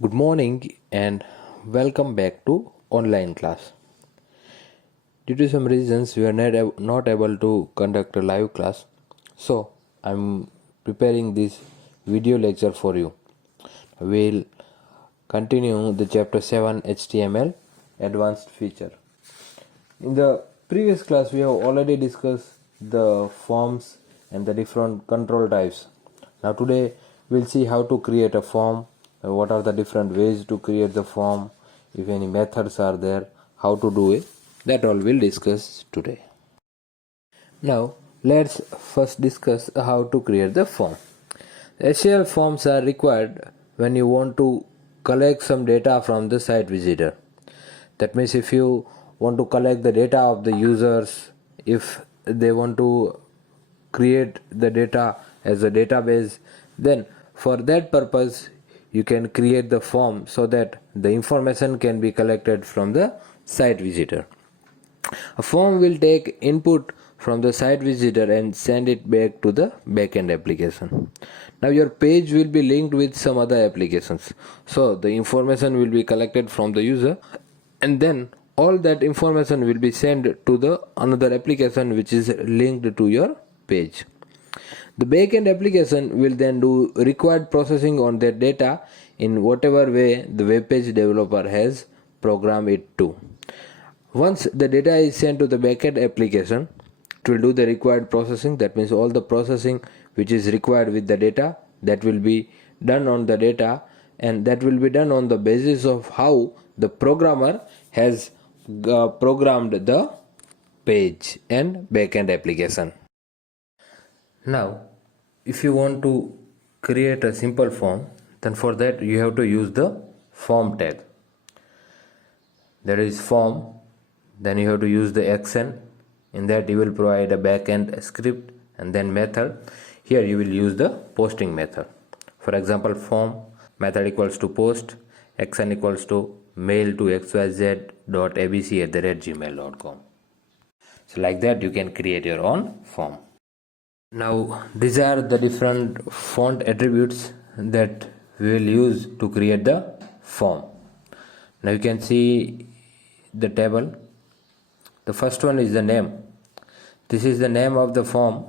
Good morning and welcome back to online class. Due to some reasons we are not able to conduct a live class, so I'm preparing this video lecture for you. We'll continue the chapter 7 HTML advanced feature. In the previous class we have already discussed the forms and the different control types. Now today we'll see how to create a form, what are the different ways to create the form, if any methods are there, how to do it, that all we'll discuss today. Now let's first discuss how to create the form. SQL forms are required when you want to collect some data from the site visitor. That means if you want to collect the data of the users, if they want to create the data as a database, then for that purpose you can create the form so that the information can be collected from the site visitor. A form will take input from the site visitor and send it back to the backend application. Now your page will be linked with some other applications, so the information will be collected from the user, and then all that information will be sent to the another application which is linked to your page. The backend application will then do required processing on that data in whatever way the web page developer has programmed it to. Once the data is sent to the backend application, it will do the required processing. That means all the processing which is required with the data, that will be done on the data, and that will be done on the basis of how the programmer has programmed the page and backend application. Now if you want to create a simple form, then for that you have to use the form tag. There is form, then you have to use the action. In that you will provide a backend script and then method. Here you will use the posting method. For example, form method equals to post, action equals to mail to xyz.abc@gmail.com. So like that you can create your own form. Now these are the different font attributes that we will use to create the form. Now you can see the table. The first one is the name. This is the name of the form,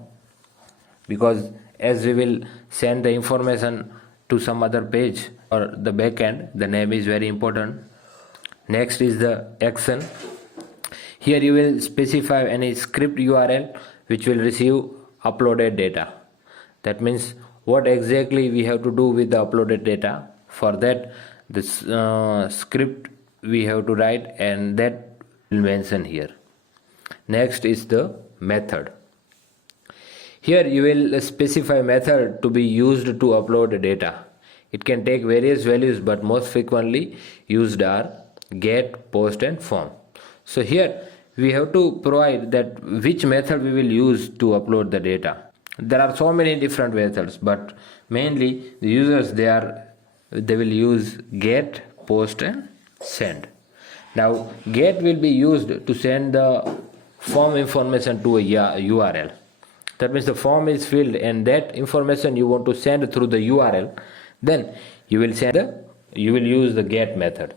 because as we will send the information to some other page or the backend, the name is very important. Next is the action. Here you will specify any script URL which will receive uploaded data. That means what exactly we have to do with the uploaded data. For that this script we have to write, and that will mention here. Next is the method. Here you will specify method to be used to upload data. It can take various values, but most frequently used are get, post and form. So here we have to provide that which method we will use to upload the data. There are so many different methods, but mainly the users they will use get, post and send. Now get will be used to send the form information to a URL. That means the form is filled and that information you want to send through the URL, then you will use the get method.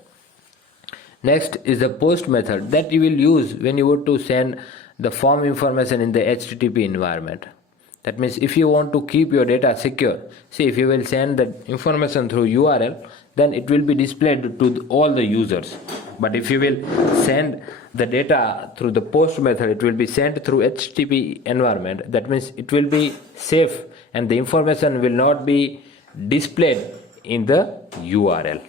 Next is the post method that you will use when you want to send the form information in the HTTP environment. That means if you want to keep your data secure, see, if you will send the information through URL, then it will be displayed to all the users. But if you will send the data through the post method, it will be sent through HTTP environment. That means it will be safe and the information will not be displayed in the URL.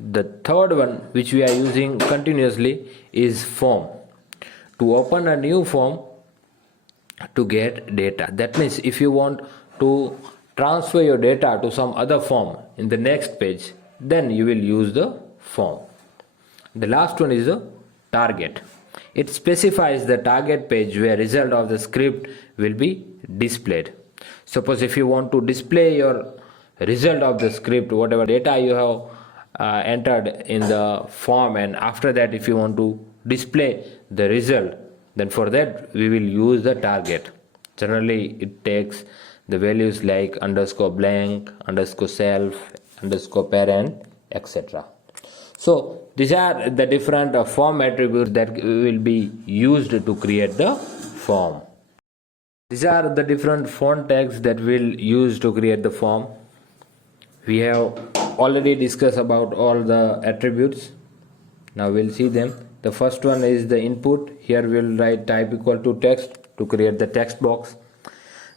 The third one which we are using continuously is form. To open a new form to get data. That means if you want to transfer your data to some other form in the next page, then you will use the form. The last one is the target. It specifies the target page where result of the script will be displayed. Suppose if you want to display your result of the script, whatever data you have entered in the form, and after that if you want to display the result, then for that we will use the target. Generally it takes the values like underscore blank, underscore self, underscore parent, etc. So these are the different form attributes that will be used to create the form. These are the different font tags that we'll use to create the form. We have already discussed about all the attributes. Now we'll see them. The first one is the input. Here we'll write type equal to text to create the text box.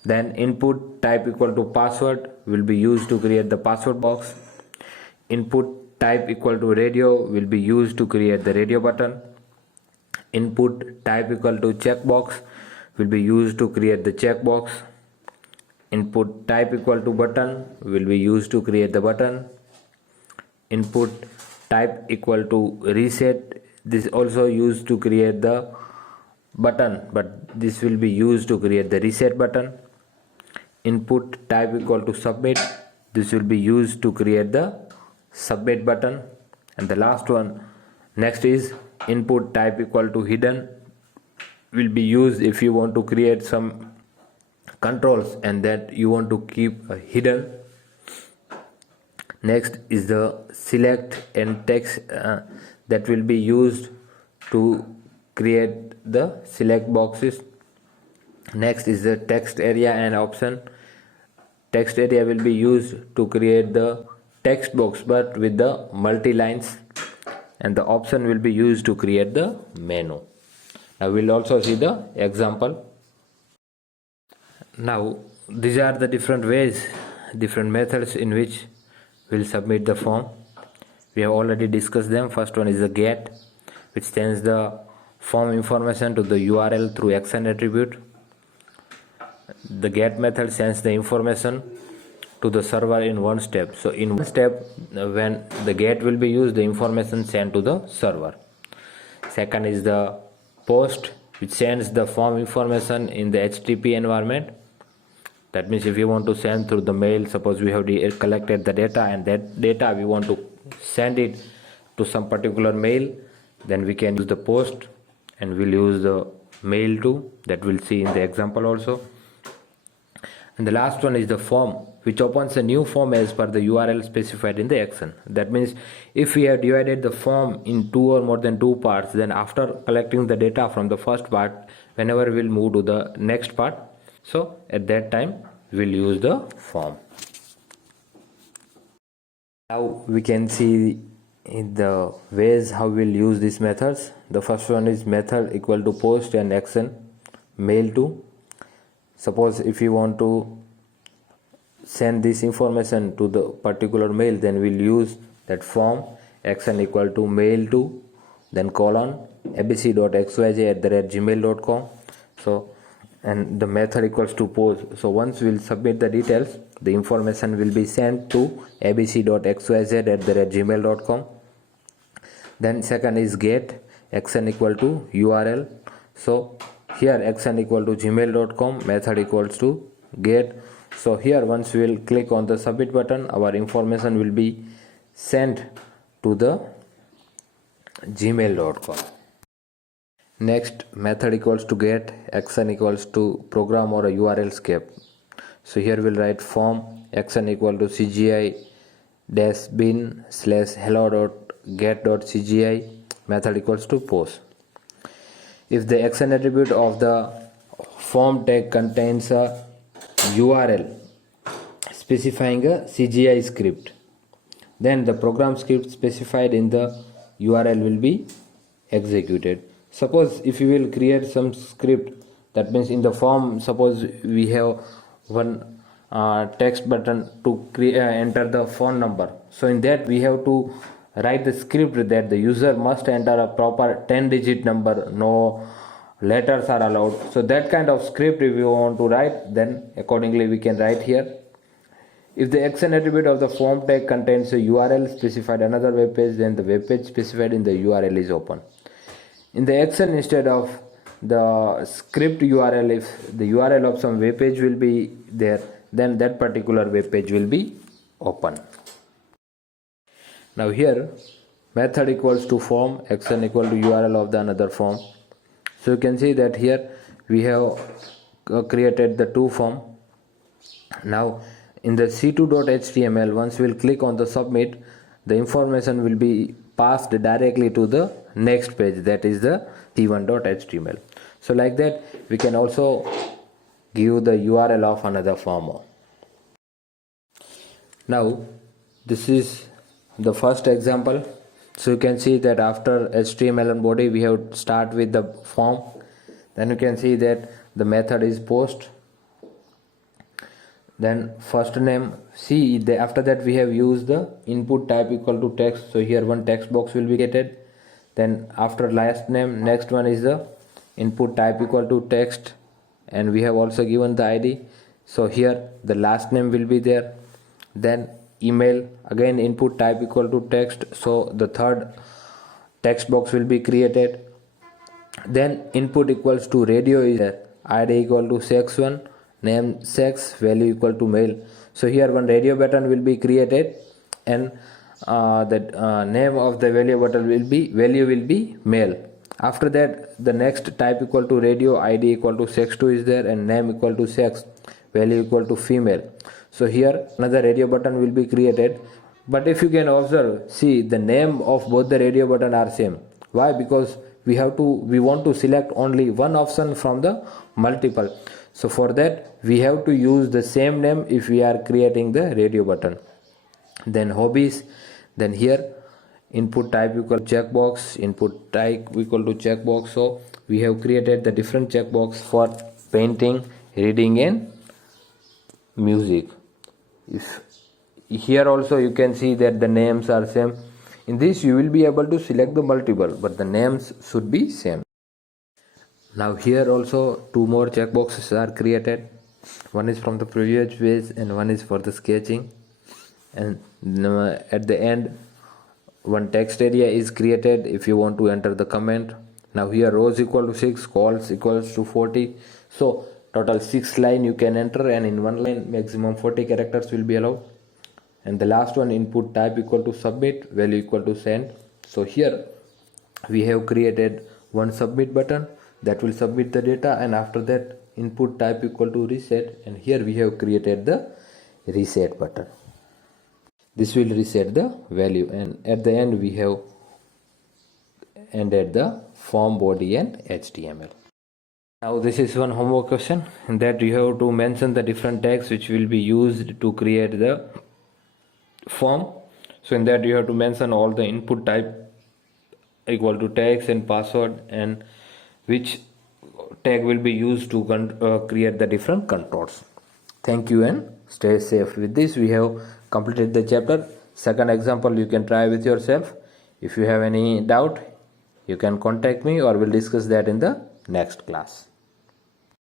Then input type equal to password will be used to create the password box. Input type equal to radio will be used to create the radio button. Input type equal to checkbox will be used to create the checkbox. Input type equal to button will be used to create the button. Input type equal to reset, this also used to create the button, but this will be used to create the reset button. Input type equal to submit, this will be used to create the submit button. And the last one next is input type equal to hidden, will be used if you want to create some controls and that you want to keep hidden. Next is the select and text that will be used to create the select boxes. Next is the text area and option. Text area will be used to create the text box but with the multi lines, and the option will be used to create the menu. Now we'll also see the example. Now these are the different ways, different methods in which we'll submit the form. We have already discussed them. First one is the get, which sends the form information to the URL through action attribute. The get method sends the information to the server in one step. So in one step, when the get will be used, the information sent to the server. Second is the post, which sends the form information in the HTTP environment. That means if you want to send through the mail, suppose we have collected the data and that data we want to send it to some particular mail, then we can use the post and we'll use the mail too, that we'll see in the example also. And the last one is the form, which opens a new form as per the URL specified in the action. That means if we have divided the form in two or more than two parts, then after collecting the data from the first part, whenever we'll move to the next part, so at that time we'll use the form. Now we can see in the ways how we'll use these methods. The first one is method equal to post and action mail to. Suppose if you want to send this information to the particular mail, then we'll use that form action equal to mail to, then colon abc.xyz@gmail.com. So and the method equals to post. So once we'll submit the details, the information will be sent to abc.xyz@gmail.com. Then second is get action equal to URL. So here action equal to gmail.com, method equals to get. So here once we'll click on the submit button, our information will be sent to the gmail.com. Next, method equals to get, action equals to program or a URL escape. So here we'll write form action equal to cgi-bin/hello.get.cgi, method equals to post. If the action attribute of the form tag contains a URL specifying a CGI script, then the program script specified in the URL will be executed. Suppose if you will create some script, that means in the form, suppose we have one text button to enter the phone number. So in that we have to write the script that the user must enter a proper 10-digit number, no letters are allowed. So that kind of script if you want to write, then accordingly we can write here. If the action attribute of the form tag contains a URL specified another web page, then the web page specified in the URL is open. In the action, instead of the script URL, if the URL of some web page will be there, then that particular web page will be open. Now here method equals to form, action equal to URL of the another form. So you can see that here we have created the two form. Now in the c2.html, once we'll click on the submit, the information will be passed directly to the next page, that is the c1.html. So like that we can also give the URL of another form. Now this is the first example. So you can see that after HTML and body we have to start with the form. Then you can see that the method is post, then first name. See, after that we have used the input type equal to text, so here one text box will be created. Then after last name, next one is the input type equal to text, and we have also given the ID, so here the last name will be there. Then email, again input type equal to text, so the third text box will be created. Then input equals to radio is there, ID equal to sex1, name sex, value equal to male. So here one radio button will be created, and the name of the value button will be male. After that the next type equal to radio, ID equal to sex2 is there, and name equal to sex, value equal to female. So here another radio button will be created. But if you can observe, see, the name of both the radio button are same. Why? Because we want to select only one option from the multiple. So for that we have to use the same name if we are creating the radio button. Then hobbies, then here input type equal to checkbox, input type equal to checkbox. So we have created the different checkbox for painting, reading and music. If here also you can see that the names are same. In this you will be able to select the multiple, but the names should be same. Now here also two more checkboxes are created. One is from the previous page and one is for the sketching. And at the end one text area is created if you want to enter the comment. Now here rows equal to 6, calls equals to 40. So total 6 line you can enter, and in one line maximum 40 characters will be allowed. And the last one input type equal to submit, value equal to send. So here we have created one submit button that will submit the data, and after that input type equal to reset, and here we have created the reset button. This will reset the value, and at the end we have ended the form body and HTML. Now this is one homework question, in that you have to mention the different tags which will be used to create the form. So in that you have to mention all the input type equal to tags and password, and which tag will be used to create the different controls. Thank you and stay safe. With this we have completed the chapter. Second example you can try with yourself. If you have any doubt you can contact me, or we'll discuss that in the next class.